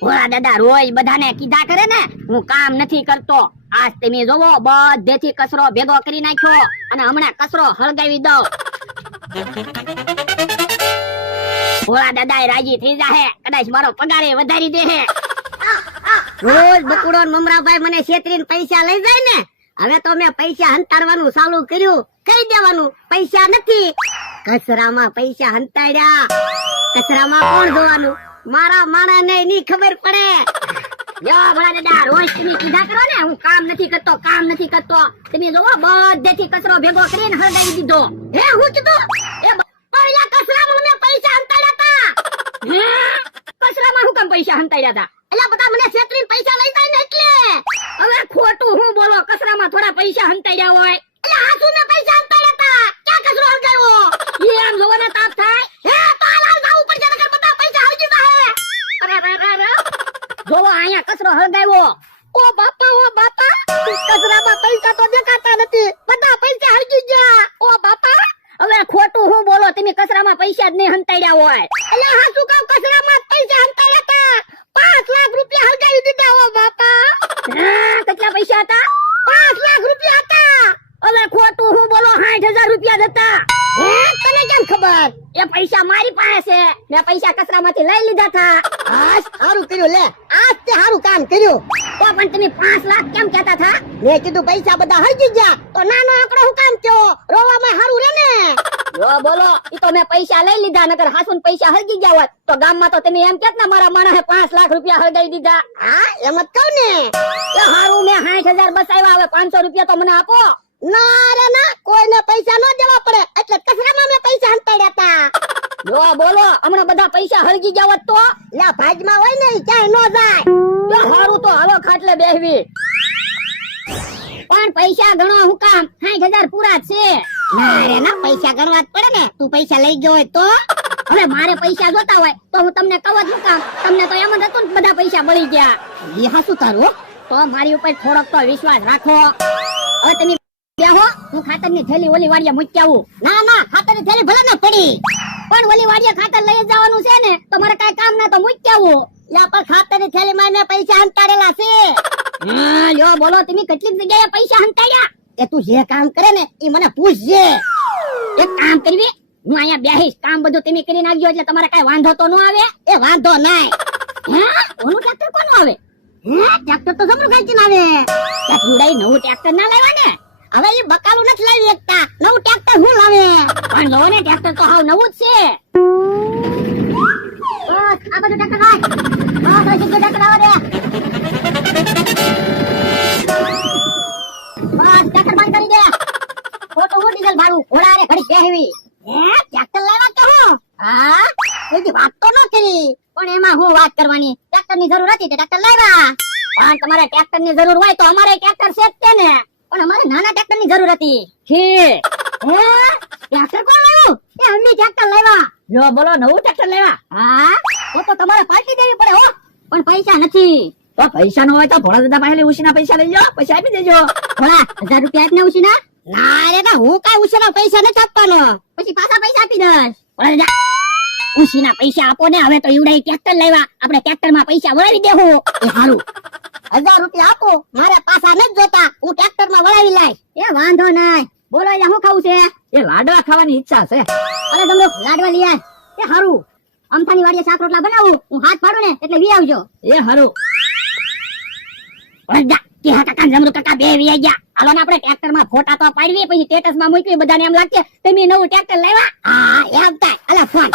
ભોળા દાદા રોજ બધાને કીધા કરે ને હું કામ નથી કરતો. આજ તમે જોવો બધેથી કચરો ભેગો કરી નાખ્યો અને હમણાં કચરો હળગાવી દઉં. ભોળા દાદા રાજી થઈ જાહે, કદાચ મારો પગારે વધારી દે. રોજ બકુડો મમરાભાઈ મને છેતરીને પૈસા લઈ જાય ને, હવે તો મેં પૈસા હંતાડવાનું ચાલુ કર્યું. કહી દેવાનું પૈસા નથી, કચરામાં પૈસા હંતાડ્યા. કચરામાં કોણ જોવાનું? મારા માણા ને ની ખબર પડે. જો ભોળા દાદા રોજ તમે કીધા કરો ને હું કામ નથી કરતો, કામ નથી કરતો. તમે જોવો બધેથી કચરો ભેગો કરીને હળગાવી દીધો. હે હું કીધું એ પહેલા કચરામાં મેં પૈસા હંતાડ્યા હતા. હે કચરામાં હું કામ પૈસા હંતાડ્યા હતા? એલા બધા મને છેતરીને પૈસા લઈ જાય ને એટલે. હવે ખોટું હું બોલો, કચરામાં થોડા પૈસા હંતાડ્યા હોય. એલા હાસુ મેં પૈસા હંતાડ્યા હતા. ક્યાં કચરો હળગાવ્યો? એમ જોવાને તાપ થાય. હે તો હાલ જાવું પડશે નકર બધા પૈસા હળગી જાહે. અરે રે રે રે જોવો અહીંયા કચરો હળગાવ્યો. ઓ બાપા કચરામાં પૈસા તો દેખાતા નથી, બધા પૈસા હળગી ગયા. ઓ બાપા હવે ખોટું હું બોલો, તમે કચરામાં પૈસા જ નહીં હંતાડ્યા હોય. એટલે હાસુ કામ કચરામાં પૈસા હંતાડ્યા હતા. 5 લાખ રૂપિયા હળગાવી દીધા. ઓ બાપા કેટલા પૈસા હતા? 5 લાખ રૂપિયા હતા. હવે ખોટું હું બોલો, 60,000 રૂપિયા હતા. તને કેમ ખબર? એ પૈસા મારી પાસે છે, મેં પૈસા કચરામાંથી લઈ લીધા હતા. હાસ સારું કર્યું, લે આજ તે સારું કામ કર્યું. તો પણ તમે 5 લાખ કેમ કહેતા હતા? મેં કીધું પૈસા બધા હળગી ગયા તો નાનો આંકડો હું કામ કયો? રોવામાં સારું રે ને. જો બોલો, ઈ તો મેં પૈસા લઈ લીધા, નકર હાસુન પૈસા હળગી ગયા હોત તો ગામમાં તો તમે એમ કેત ને મારા માણસે 5 લાખ રૂપિયા હળગાવી દીધા. હા એમ જ કહું ને. એ હારું મેં 60,000 બચાવ્યા, હવે 500 રૂપિયા તો મને આપો. ના રે ના, કોઈને પૈસા ન દેવા પડે એટલે કચરામાં મેં પૈસા હંતાડ્યા હતા. જો બોલો, હમણાં બધા પૈસા હળગી ગયા હોત તો લ્યા ભાગમાં હોય ને ક્યાંય ન જાય. તો હારું તો હાલો ખાટલે બેહવી. પણ પૈસા ગણો હું કામ? 60,000 પૂરા છે. ના રે ના, પૈસા ગણવા જ પડે ને. તું પૈસા લઈ ગયો હોય તો? હવે મારે પૈસા જોતા હોય તો હું તમને કહું જ હું કામ? તમને તો એમ જ હતું ને બધા પૈસા બળી ગયા. એ હાસું તારું? તો મારી ઉપર થોડોક તો વિશ્વાસ રાખો. હવે તમે બેહો, હું ખાતરની થેલી ઓલી વાડિયા મૂકી આવું. ના ના, ખાતરની થેલી ભલે ના પડી, પણ ઓલી વાડિયા ખાતર લઈ જવાનું છે ને તો મારે કઈ કામ ના તો મૂકી આવું. યા પણ ખાતરની થેલી માં મેં પૈસા હંતાડેલા છે. હા લ્યો બોલો, તમે કેટલીક જગ્યાએ પૈસા હંતાડ્યા? એ તું જે કામ કરે ને એ મને પૂછજે. એક કામ કરવી, હું અહીંયા બેહીશ, કામ બધું તમે કરી નાખજો એટલે તમારે કઈ વાંધો તો ન આવે. એ વાંધો નાય. હે ઓનું ટ્રેક્ટર કોનું આવે? હે ટ્રેક્ટર તો જમરું ખાઈ આવે. ત્યાં જોડાઈ નવું ટ્રેક્ટર ના લાવ્યા ને? હવે એ બકાલું નથી લાવી એકતા, નવું ટ્રેક્ટર હું લાવે. પણ લો ને, ટ્રેક્ટર તો હાવ નવું જ છે. બસ આ બધું ટ્રેક્ટર લાય. હા તો સીધું ટ્રેક્ટર આવા દે. બસ ટ્રેક્ટર બંધ કરી દે. ખોટું હું ડીઝલ ભાડું ઘોડા રે ઘડી બેહવી. હે ટ્રેક્ટર લેવા કે હું? હા કોઈ વાત તો ન કરી, પણ એમાં હું વાત કરવાની? ટ્રેક્ટર ની જરૂર હતી તો ટ્રેક્ટર લાવ્યા. પણ તમારે ટ્રેક્ટર ની જરૂર હોય તો અમારે ટ્રેક્ટર છે જ તે ને. પણ અમારે નાના ટ્રેક્ટર ની જરૂર હતી. હે ટ્રેક્ટર કોણ લાવ્યું? એ અમને ટ્રેક્ટર લાવ્યા. જો બોલો, નવું ટ્રેક્ટર લાવ્યા? હા તો તમારે પાર્ટી દેવી પડે હો. પણ પૈસા નથી. તો પૈસા ન હોય તો ભોળા દાદા પાસે ઉશીના પૈસા લઈ જાઓ, પૈસા આપી દેજો. ભોળા 1000 રૂપિયા આપને ઉશીના. ના રે ના, હું કઈ ઉશીના પૈસા નથી આપવાનો. પછી પાછા પૈસા આપી દઈશ. ભોળા દાદા ઉશીના પૈસા આપો ને. હવે તો ઈવડાઈ ટ્રેક્ટર લાવ્યા, આપણે ટ્રેક્ટર માં પૈસા વળાવી દેવું. એ સારું, 1000 રૂપિયા આપો, મારે પાછા નથી જોતા, હું ટ્રેક્ટર માં વળાવી લાઈશ. એ વાંધો નહીં. બોલો એટલે શું ખાવું છે? એ લાડવા ખાવાની ઈચ્છા છે. અરે તમે લાડવા લઈ આય. એ હારું, અમથાની વાડીએ શાક રોટલા બનાવું, હું હાથ પાડું ને એટલે વી આવજો. એ હારું. કાકા જમરૂ કાકા બે વી આવી ગયા. હાલો ને આપણે ટ્રેક્ટર માં ફોટા તો પાડવી, પછી સ્ટેટસ માં મૂકવી, બધાને એમ લાગશે તમે નવું ટ્રેક્ટર લેવા. હા એમ થાય. અલા ફોન